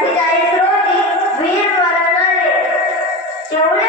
पंचायत रोजी वीर मरणा केवढे